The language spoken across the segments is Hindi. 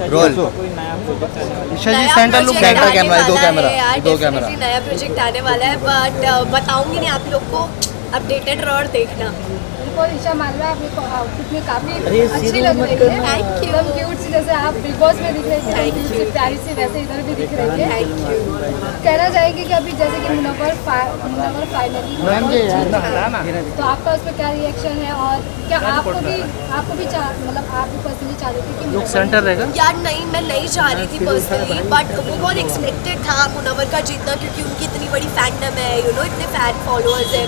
रोल कोई नया प्रोजेक्ट आने वाला है? ईशा जी नया सेंटर लुक project कैमरा आने कैमरा दो वाला कैमरा है यार, दो कैमरा definitely नया प्रोजेक्ट आने वाला है, बट बताऊंगी नहीं आप लोग को, अपडेटेड रहो और देखना। बिल्कुल ईशा मालवा आपको आउटफिट में काफी अरे ये अच्छी serial लग मत रही करना। है। Thank you. एकदम क्यूट सी, जैसे आप बिग बॉस में दिख रही थी, Thank क्यूट you. सी प्यारी सी, वैसे इधर भी दिख रही है। Thank you. कहना चाहेंगे कि अभी जैसे कि मुनव्वर फाइनली, तो आपका उस पर क्या रिएक्शन है, और क्या आपको भी मतलब आप भी पर्सनली चाह रहे थे कि मुनव्वर सेंटर रहेगा। यार नहीं, मैं नहीं चाह रही थी पर्सनली, बट वो बहुत एक्सपेक्टेड था मुनव्वर का जीतना, क्योंकि उनकी इतनी बड़ी फैंडम है, यू नो, इतने फैन फॉलोअर्स हैं,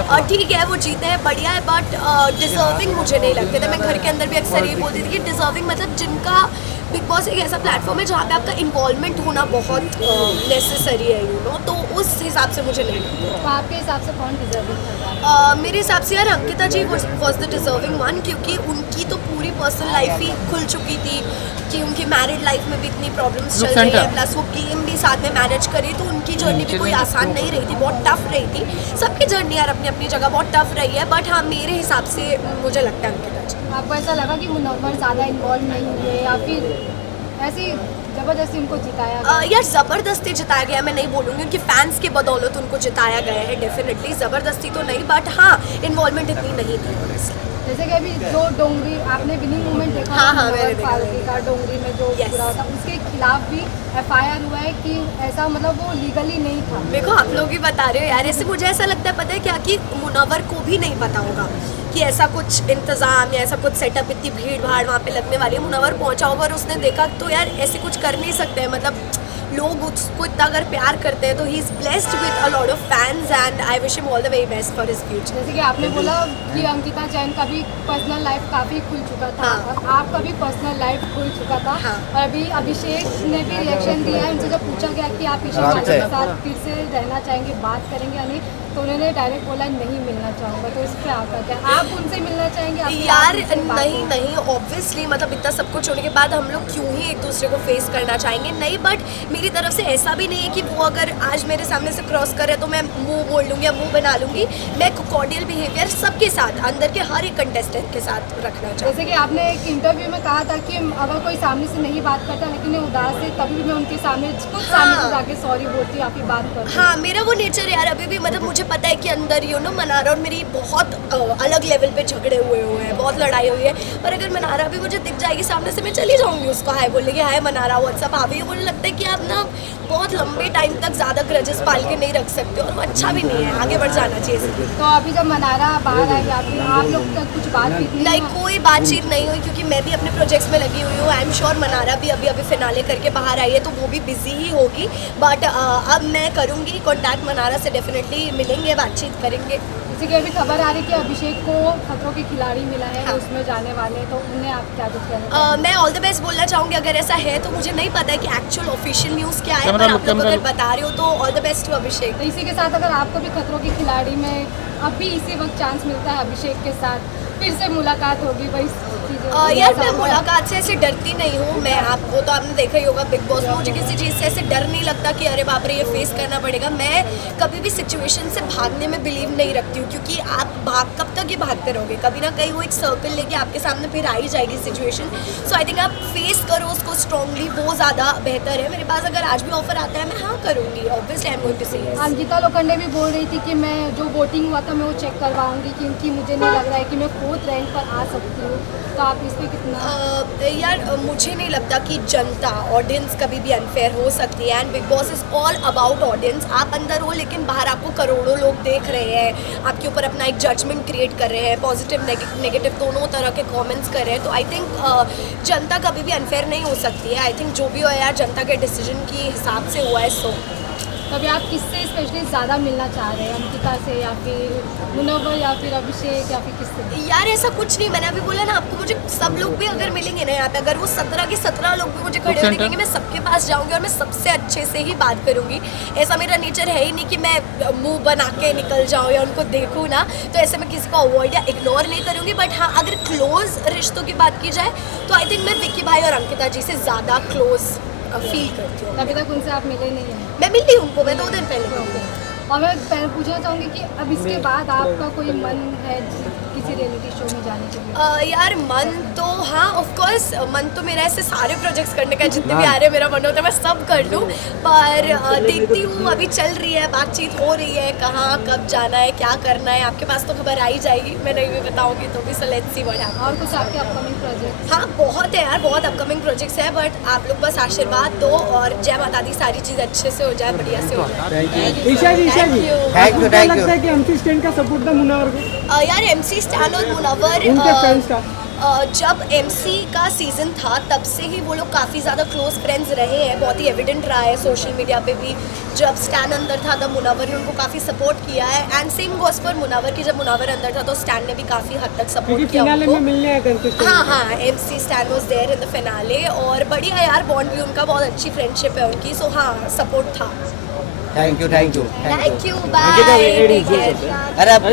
और ठीक है वो जीते हैं, बढ़िया है, बट डिजर्विंग मुझे नहीं लगते थे। मैं घर के अंदर भी अक्सर ये बोलती थी कि डिजर्विंग मतलब जिनका बिग बॉस एक ऐसा प्लेटफॉर्म है जहाँ पे आपका इन्वॉल्वमेंट होना बहुत नेसेसरी है, यू नो, तो उस हिसाब से मुझे नहीं लगता। तो आपके हिसाब से कौन डिजर्विंग कर रहा है? मेरे हिसाब से यार अंकिता जी वॉज द डिजर्विंग वन, क्योंकि उनकी तो पूरी पर्सनल लाइफ ही खुल चुकी थी, कि उनकी मैरिड लाइफ में भी इतनी प्रॉब्लम्स चल रही है, प्लस वो गेम भी साथ में मैनेज करी, तो उनकी जर्नी भी कोई आसान नहीं रही थी, बहुत टफ रही थी। सबकी जर्नी यार अपनी अपनी जगह बहुत टफ रही है, बट हाँ मेरे हिसाब से मुझे लगता है अंकिता जी। आपको ऐसा लगा कि मुनव्वर ज़्यादा इन्वॉल्व नहीं हुए, या फिर ऐसी जबरदस्ती उनको जिताया गया? यार ज़बरदस्ती जिताया गया मैं नहीं बोलूँगी, उनकी फैंस की बदौलत उनको जिताया गया है, डेफिनेटली ज़बरदस्ती तो नहीं, बट हाँ इन्वॉल्वमेंट इतनी नहीं थी honestly। जैसे कि अभी जो डोंगरी आपने विनिंग मूवमेंट देखा, हाँ, हाँ, मुनव्वर मैंने देखा। फारूकी का डोंगरी में जो Yes. पूरा होता, उसके खिलाफ भी FIR हुआ है कि ऐसा मतलब वो लीगली नहीं था। देखो आप लोग ही बता रहे हो यार, ऐसे मुझे ऐसा लगता है, पता है क्या, कि मुनव्वर को भी नहीं पता होगा कि ऐसा कुछ इंतज़ाम या ऐसा कुछ सेटअप, इतनी भीड़ भाड़ वहाँ पे लगने वाली है। मुनव्वर पहुँचा होगा और उसने देखा, तो यार ऐसे कुछ कर नहीं सकते हैं, मतलब लोग उसको इतना अगर प्यार करते हैं, तो he is blessed with a lot of fans, and I wish him all the very best for his future. जैसे कि आपने बोला कि अंकिता जैन का भी पर्सनल लाइफ काफ़ी खुल चुका था, हाँ। और आपका भी पर्सनल लाइफ खुल चुका था, हाँ। और अभी अभिषेक ने भी रिएक्शन दिया है। उनसे जब पूछा गया कि आप ईशा आराम मालवा से। के साथ फिर से रहना चाहेंगे, बात करेंगे या नहीं, तो उन्होंने डायरेक्ट बोला नहीं मिलना चाहूँगा। तो इस पर आपका क्या, आप उनसे मिलना चाहेंगे? आपकी यार उनसे बात नहीं हो? नहीं, ऑब्वियसली मतलब इतना सब कुछ होने के बाद हम लोग क्यों ही एक दूसरे को फेस करना चाहेंगे, नहीं, बट मेरी तरफ से ऐसा भी नहीं है कि वो अगर आज मेरे सामने से क्रॉस करे तो मैं मुंह बोल लूँगी या मुंह बना लूँगी। मैं कॉर्डियल बिहेवियर सबके साथ, अंदर के हर एक कंटेस्टेंट के साथ रखना चाहती जैसे कि आपने एक इंटरव्यू में कहा था कि अगर कोई सामने से नहीं बात करता लेकिन मैं उदास है, तभी भी मैं उनके सामने खुद सामने से जाके सॉरी बोलती हूँ, आपकी बात करती हूँ। हाँ, मेरा वो नेचर यार अभी भी, मतलब मुझे पता है कि अंदर यू नो मनारा और मेरी बहुत अलग लेवल पे झगड़े हुए हैं, बहुत लड़ाई हुई है, पर अगर मनारा भी मुझे दिख जाएगी सामने से, मैं चली जाऊंगी उसको हाय बोलने की, हाय मनारा व्हाट्सअप हावी। मुझे लगता है कि आप ना बहुत लंबे टाइम तक ज़्यादा ग्रजेस पाल के नहीं रख सकते, और वो अच्छा भी नहीं है, आगे बढ़ जाना चाहिए इसलिए। तो अभी जब मनारा बाहर आई, या फिर आप लोग का कुछ बातचीत नहीं, कोई बातचीत नहीं हुई, क्योंकि मैं भी अपने प्रोजेक्ट्स में लगी हुई हूँ। आई एम श्योर मनारा भी अभी अभी फिनाले करके बाहर आई है, तो वो भी बिजी ही होगी, बट अब मैं करूँगी कॉन्टैक्ट मनारा से, डेफिनेटली मिलेंगे, बातचीत करेंगे। जैसे कि अभी खबर आ रही है कि अभिषेक को खतरों के खिलाड़ी मिला है, हाँ। उसमें जाने वाले हैं, तो उन्हें आप क्या कुछ कहना चाहेंगे? मैं ऑल द बेस्ट बोलना चाहूँगी, अगर ऐसा है तो मुझे नहीं पता है कि एक्चुअल ऑफिशियल न्यूज़ क्या है, कैमरा पर लुक, आप लोग कैमरा अगर लुक। बता रहे हो तो ऑल द बेस्ट टू अभिषेक। तो इसी के साथ अगर आपको भी खतरों के खिलाड़ी में अभी इसी वक्त चांस मिलता है अभिषेक के साथ, फिर से मुलाकात होगी, वही चीज़ें यार मैं मुलाकात से ऐसे डरती नहीं हूँ, मैं आपको तो आपने देखा ही होगा बिग बॉस में, मुझे किसी चीज़ से ऐसे डर नहीं लगता कि अरे बाप रे ये फेस करना पड़ेगा। मैं कभी भी सिचुएशन से भागने में बिलीव नहीं रखती हूँ, क्योंकि आप कब तक ही भागते रहोगे, कभी ना कहीं वो एक सर्कल लेके आपके सामने फिर आ ही जाएगी सिचुएशन। सो आई थिंक आप फेस करो उसको स्ट्रांगली, वो ज़्यादा बेहतर है। मेरे पास अगर आज भी ऑफर आता है मैं हाँ करूँगी, obviously I am going to say yes. Ankita Lokhande भी बोल रही थी कि मैं जो वोटिंग हुआ था मैं वो चेक करवाऊंगी, क्योंकि मुझे नहीं लग रहा है कि मैं 4th रैंक पर आ सकती हूँ। तो आप इस पर कितना? यार मुझे नहीं लगता कि जनता ऑडियंस कभी भी अनफेयर हो सकती है, and big boss is all about audience. आप अंदर हो लेकिन बाहर आपको करोड़ों लोग देख रहे हैं, आपके ऊपर अपना एक जजमेंट क्रिएट कर रहे हैं, पॉजिटिव नेगेटिव दोनों तरह के कमेंट्स कर रहे हैं। तो आई थिंक जनता कभी भी अनफेयर नहीं हो सकती है। आई थिंक जो भी हो यार जनता के डिसीजन के हिसाब से हुआ है। सो तो अभी आप किससे स्पेशली ज़्यादा मिलना चाह रहे हैं, अंकिता से या फिर मुनव्वर या फिर अभिषेक या फिर किससे? यार ऐसा कुछ नहीं, मैंने अभी बोला ना आपको, मुझे सब लोग भी अगर मिलेंगे ना यहाँ पे, अगर वो 17 के 17 लोग भी मुझे खड़े हो दिखेंगे, मैं सबके पास जाऊंगी और मैं सबसे अच्छे से ही बात करूंगी। ऐसा मेरा नेचर है ही नहीं कि मैं मुंह बना के निकल जाऊँ या उनको देखूँ ना, तो ऐसे मैं किसी को अवॉइड या इग्नोर नहीं करूँगी। बट हाँ, अगर क्लोज रिश्तों की बात की जाए तो आई थिंक मैं विक्की भाई और अंकिता जी से ज़्यादा क्लोज फील करती हूँ। अभी तक उनसे आप मिले नहीं हैं? मैं मिली उनको, मैं 2 दिन पहले मिली। और मैं पूछना चाहूँगी कि अब इसके बाद आपका कोई मन है किसी किसी रियलिटी शो में जाने के लिए? यार मन तो हाँ ऑफ कोर्स मन तो मेरा ऐसे सारे प्रोजेक्ट्स करने का जितने भी आ रहे हैं मेरा मन होता है मैं सब कर लूँ, पर देखती हूँ अभी चल रही है बातचीत हो रही है कहाँ कब जाना है क्या करना है, आपके पास तो खबर आ ही जाएगी, मैं नहीं भी बताऊँगी तो भी। So let's see what happens. और कुछ आपके अपकमिंग प्रोजेक्ट? हाँ बहुत है यार, बहुत अपकमिंग प्रोजेक्ट्स है, बट आप लोग बस आशीर्वाद दो और जय माता दी सारी चीज़ अच्छे से हो जाए, बढ़िया से हो जाए। ईशा जी Thank you. आपको क्या लगता है कि एमसी स्टैंड का सपोर्ट था मुनावर को यार MC स्टैन और मुनव्वर उनके फैंस का? जब MC का सीज़न था तब से ही वो लोग काफ़ी ज़्यादा क्लोज फ्रेंड्स रहे हैं, बहुत ही एविडेंट रहा है सोशल मीडिया पे भी। जब स्टैन अंदर था तब मुनव्वर ने उनको काफ़ी सपोर्ट किया है, and same goes for Munawar की जब मुनव्वर अंदर था तो स्टैन ने भी काफ़ी हद तक सपोर्ट किया फिनाले उनको। में मिलने आए कंटेस्टेंट। हाँ हाँ MC Stan was there in the finale, और बढ़िया यार बॉन्ड भी उनका, बहुत अच्छी फ्रेंडशिप है उनकी, सो हाँ सपोर्ट था। Thank you thank you, bye. अरे आप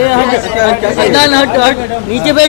नीचे